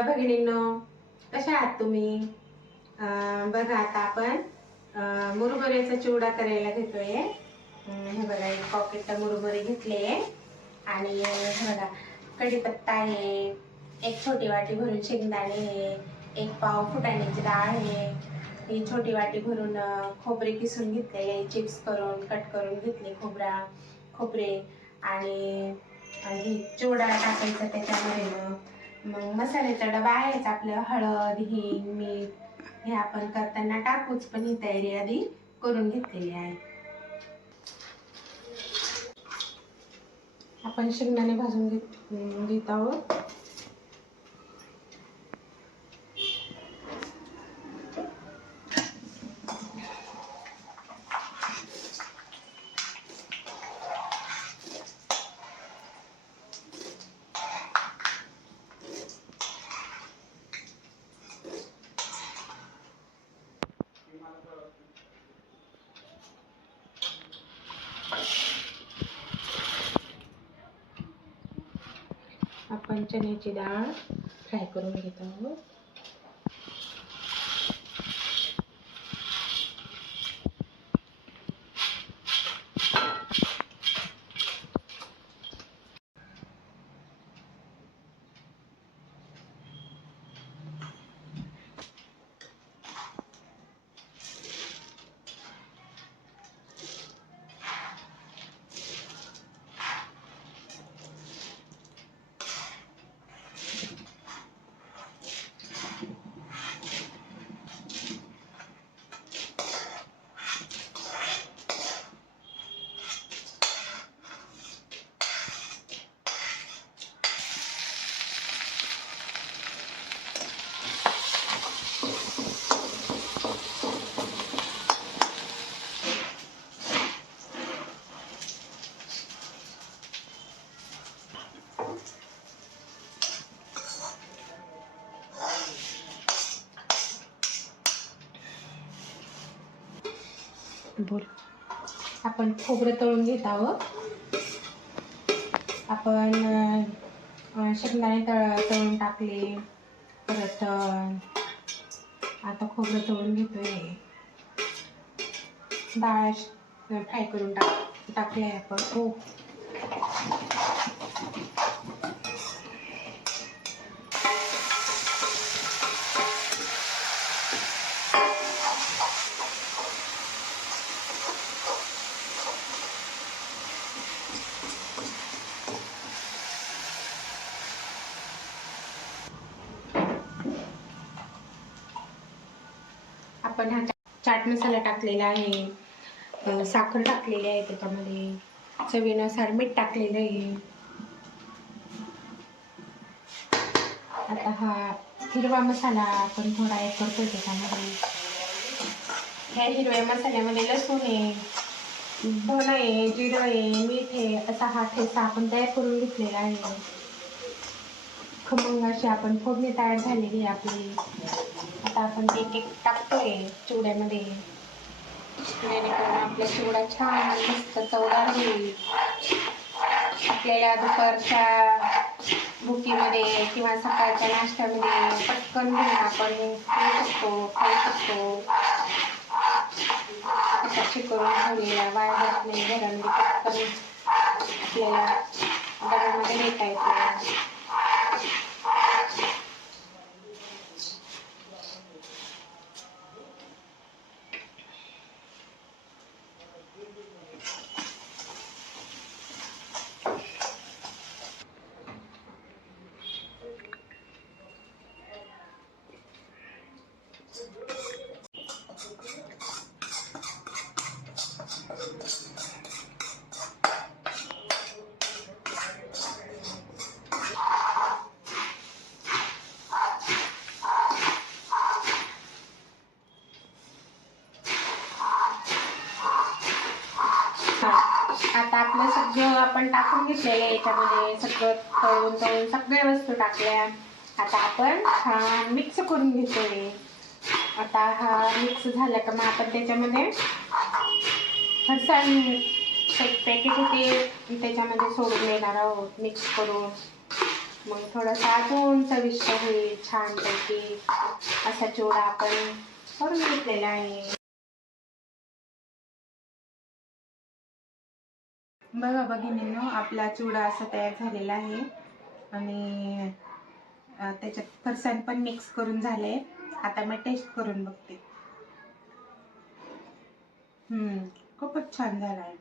भगिनींनो, कशा आहात तुम्ही? बघा आता आपण मुरमुऱ्याचा चिवडा करायला घेतोय. हे बघा, एक पॉकेट मुरमुरे घेतले आणि हे बघा कढीपत्ता आहे, एक छोटी वाटी भरून शेंगदाणे आहे, एक पाव फुटाण्याची डाळ आहे, ही छोटी वाटी भरून खोबरे किसून घेतले, चिप्स करून कट करून घेतले खोबरे आणि ही चिवडा टाकायचा त्याच्यामध्ये. मग मसाल्याचा डबा आहेच आपलं, हळद हिंग मीठ हे आपण करताना टाकूच, पण ही तयारी आधी करून घेतलेली आहे. आपण शेंगदाणे भाजून घेत आहोत. आपण चण्याची डाळ फ्राय करून घेत आहोत. आपण खोबरं तळून घेत आहोत. आपण शेंगदाणे तळून टाकले, परत आता खोबरं तळून घेतोय. डाळ फ्राय करून टाकले आपण. आपण हा चाट मसाला टाकलेला आहे, साखर टाकलेली आहे, त्याच्यामध्ये चवीनुसार मीठ टाकलेलं आहे. आता हा हिरवा मसाला आपण थोडा ॲड करतोय त्याच्यामध्ये. ह्या हिरव्या मसाल्यामध्ये लसूण आहे, धन आहे, जिरं आहे, मीठ आहे, असा हा ठेचा आपण तयार करून घेतलेला आहे. खमंग अशी आपण फोडणी तयार झालेली आहे आपली. आता आपण एक एक टाकतोय चिवड्यामध्ये, जेणेकरून आपला चिवडा छान मस्त चवदार होईल. आपल्याला दुपारच्या भुकीमध्ये किंवा सकाळच्या नाश्त्यामध्ये पटकन घेऊन आपण खाऊ शकतो. अशी करून ठेवलेल्या वाळत नाही, घरामध्ये पटकन आपल्याला डब्यामध्ये देता येतो. आता आपलं सगळं आपण टाकून घेतलेलं आहे, याच्यामध्ये सगळं तळून सगळ्या वस्तू टाकल्या. आता आपण हा मिक्स करून घेतोय. आता हा मिक्स झाला का मग आपण त्याच्यामध्ये फरसाण एक पॅकेट होते त्याच्यामध्ये सोडून देणार आहोत मिक्स करून. मग थोडासा अजून चविष्ट होईल छानपैकी असा चिवडा आपण करून घेतलेला आहे. बघा भगिनींनो, आपला चिवडा असा तयार झालेला आहे आणि त्याच्यात फरसाण पण मिक्स करून झाले. आता मी टेस्ट करून बघते. खूपच छान झाला आहे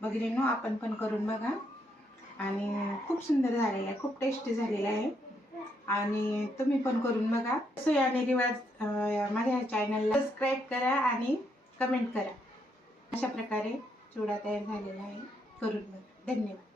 भगिनींनो, आपण पण करून बघा. आणि खूप सुंदर झालेला आहे, खूप टेस्टी झालेला आहे आणि तुम्ही पण करून बघा. सो आणि रिवाज माझ्या चॅनलला सबस्क्राईब करा आणि कमेंट करा. अशा प्रकारे चिवडा तयार झालेला आहे, करून बघा. धन्यवाद.